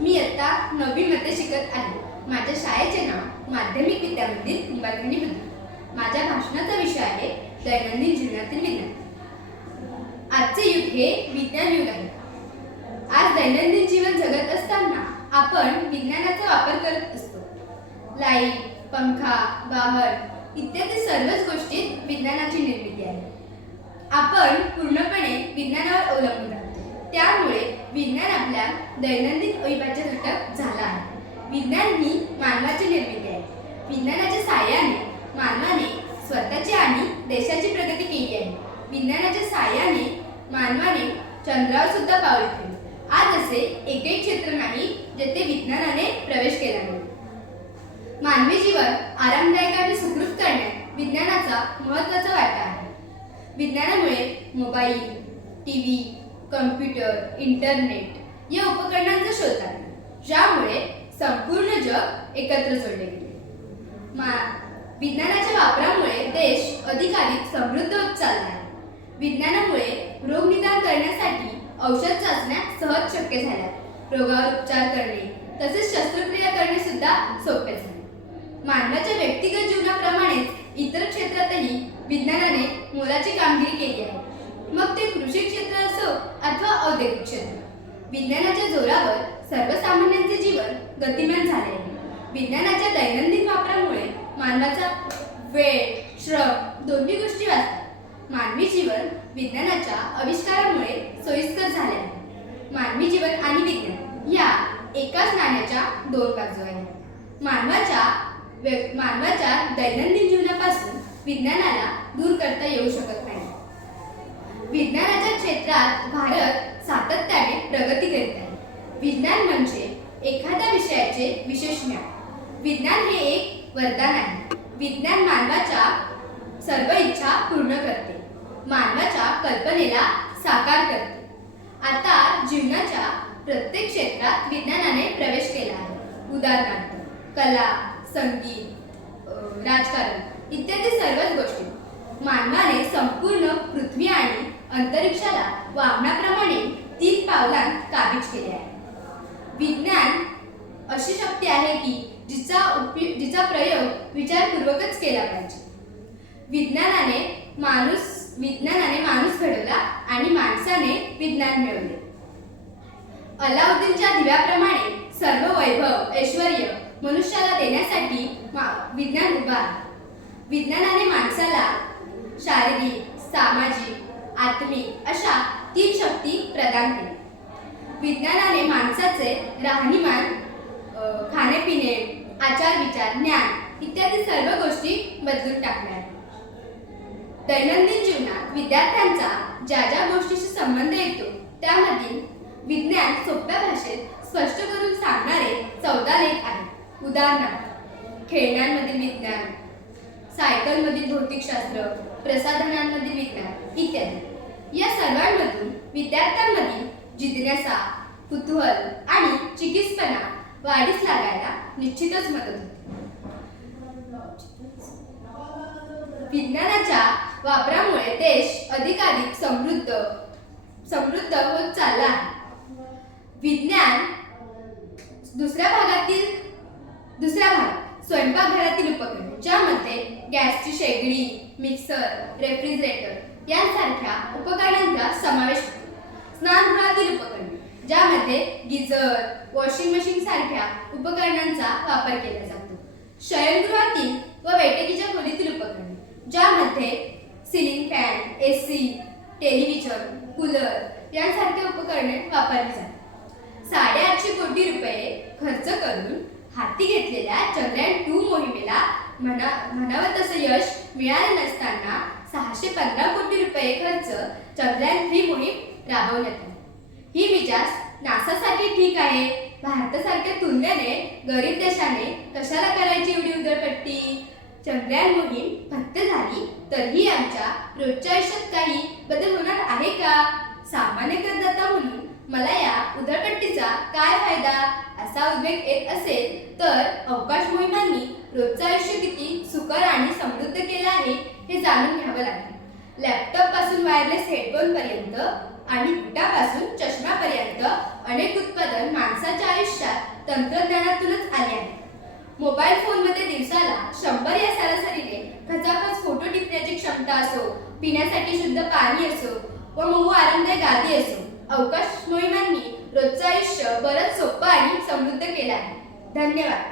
मी आता नववीमध्ये शिकत आहे. माझ्या शाळेचे नाव माध्यमिक विद्यामंदिर मंदिर. कुंभागिरणी माझ्या भाषणाचा विषय आहे दैनंदिन जीवनातील विज्ञान. आजचे युग हे विज्ञान युग आहे. आज दैनंदिन जीवन जगत असताना आपण विज्ञानाचा वापर करत असतो. लाइट पंखा वाहन इत्यादी सर्वच गोष्टीत विज्ञानाची निर्मिती आहे. आपण पूर्णपणे विज्ञानावर अवलंबून राहतो. त्यामुळे विज्ञान आपल्या दैनंदिन अविभाज्य घटक झाला आहे. विज्ञान ही मानवाची निर्मिती आहे. विज्ञानाच्या साहाय्याने मानवाने स्वतःची आणि देशाची प्रगती केली आहे. विज्ञानाच्या साहाय्याने मानवाने चंद्रावर सुद्धा पाऊल ठेवले आज असे एकही क्षेत्र नाही जेथे विज्ञानाने प्रवेश केला नाही. मानवी जीवन आरामदायक आणि सुखरूप करण्यात विज्ञानाचा महत्त्वाचा वाटा आहे. विज्ञानामुळे mobile T V computer internet या उपकरणांचा शोध लागला ज्यामुळे संपूर्ण जग एकत्र जोडले गेले. मा विज्ञानाच्या वापरामुळे देश अधिकाधिक समृद्ध होत चालला आहे. विज्ञानामुळे रोग निदान करण्यासाठी औषध चाचण्या सहज शक्य झाल्या. रोगावर उपचार करणे तसेच शस्त्रक्रिया करणे सुद्धा सोपे झाले. मानवाच्या व्यक्तिगत जीवनाप्रमाणेच इतर क्षेत्रातही विज्ञानाने मोलाची कामगिरी केली आहे. मग ते कृषी क्षेत्र असो अथवा औद्योगिक क्षेत्र. विज्ञानाच्या जोरावर सर्वसामान्यांचे जीवन गतिमान झाले आहे. विज्ञानाच्या दैनंदिन वापरामुळे मानवाचा वेळ श्रम दोन्ही गोष्टी वाचतात. मानवी जीवन विज्ञानाच्या आविष्कारामुळे सोयीस्कर झाले आहे. मानवी जीवन आणि विज्ञान या एकाच नाण्याच्या दोन बाजू आहेत. मानवाच्या व्य- मानवाच्या दैनंदिन जीवनापासून विज्ञानाला दूर करता येऊ शकत नाही विज्ञानाच्या क्षेत्रात भारत सातत्याने प्रगती करीत आहे विज्ञान म्हणजे त्याचे विशेष ज्ञान. विज्ञान हे एक वरदान आहे. विज्ञान मानवाच्या सर्व इच्छा पूर्ण करते. मानवाच्या कल्पनेला साकार करते. आता जीवनाच्या प्रत्येक क्षेत्रात विज्ञानाने प्रवेश केला आहे. उदाहरणार्थ कला संगीत राजकारण इत्यादी सर्वच गोष्टी. मानवाने संपूर्ण पृथ्वी आणि अंतरिक्षाला वामनाप्रमाणे तीन पावलांत काबीज केले आहे. विज्ञान अशी शक्ती आहे की जिचा उपयोग जिचा प्रयोग विचारपूर्वकच केला पाहिजे. विज्ञानाने माणूस विज्ञानाने माणूस घडवला आणि माणसाने विज्ञान मिळवले. अलाउद्दीनच्या दिव्याप्रमाणे सर्व वैभव ऐश्वर मनुष्याला देण्यासाठी विज्ञान उभा आहे. विज्ञानाने माणसाला शारीरिक सामाजिक आत्मिक अशा तीन शक्ती प्रदान केली. विज्ञानाने माणसाचे राहणीमान खाणेपिणे आचार विचार ज्ञान इत्यादी सर्व गोष्टी बदलून टाकल्या आहेत. दैनंदिन जीवनात विद्यार्थ्यांचा ज्या ज्या गोष्टीशी संबंध येतो त्यामधील विज्ञान सोप्या भाषेत स्पष्ट करून सांगणारे चौदा लेख आहेत. उदाहरणार्थ खेळण्यांमधील विज्ञान सायकलमधील भौतिकशास्त्र प्रसाधनांमधील विज्ञान इत्यादी. या सर्वांमधून विद्यार्थ्यांमधील जिज्ञासा कुतूहल आणि चिकित्सपणा वाढीस लागायला निश्चितच मदत होते. विज्ञानाच्या वापरामुळे देश अधिकाधिक समृद्ध समृद्ध होत चालला आहे. विज्ञान दुसऱ्या भागातील दुसऱ्या भाग स्वयंपाकघरातील उपकरण ज्यामध्ये गॅसची शेगडी मिक्सर रेफ्रिजरेटर यांसारख्या उपकरणांचा समावेश होतो. स्नानगृहातील उपकरणे ज्यामध्ये गिजर वॉशिंग मशीन सारख्या उपकरणांचा वापर केला जातो. शयनगृहातील व बैठकीच्या खोलीतील उपकरणे ज्यामध्ये ceiling fan AC television cooler यांसारखे उपकरणे वापरली जातात. साडेआठशे कोटी रुपये खर्च करून हाती घेतलेल्या चंद्रयान टू मोहिमेला म्हणा म्हणावं तसं यश मिळालं नसताना सहाशे पंधरा कोटी रुपये खर्च चंद्रयान थ्री मोहीम राबवण्यात आली. ही विचार नासासाठी ठीक आहे. भारतासारख्या तुलनेने गरीब देशाने कशाला करायची एवढी उधळपट्टी चंद्रयान मोहीम फक्त झाली तरीही आमच्या रोजच्या आयुष्यात काही बदल होणार आहे का? सामान्य करदाता म्हणून मला या उधळपट्टीचा काय फायदा? असा उद्वेग येत असेल तर अवकाश मोहिमांनी रोजचं आयुष्य किती सुकर आणि समृद्ध केलं आहे हे जाणून घ्यावं लागेल. लॅपटॉपपासून वायरलेस हेडफोन पर्यंत आणि बुटापासून चष्म्यापर्यंत अनेक उत्पादन माणसाच्या आयुष्यात तंत्रज्ञानातूनच आले आहेत मोबाईल फोनमध्ये दिवसाला शंभर या सरासरीने खचाखच फोटो टिपण्याची क्षमता असो पिण्यासाठी शुद्ध पाणी असो व मऊ आरामदायक गादी असो अवकाश मोहिमांनी रोजचं आयुष्य बरंच सोपं आणि समृद्ध केलं आहे. धन्यवाद.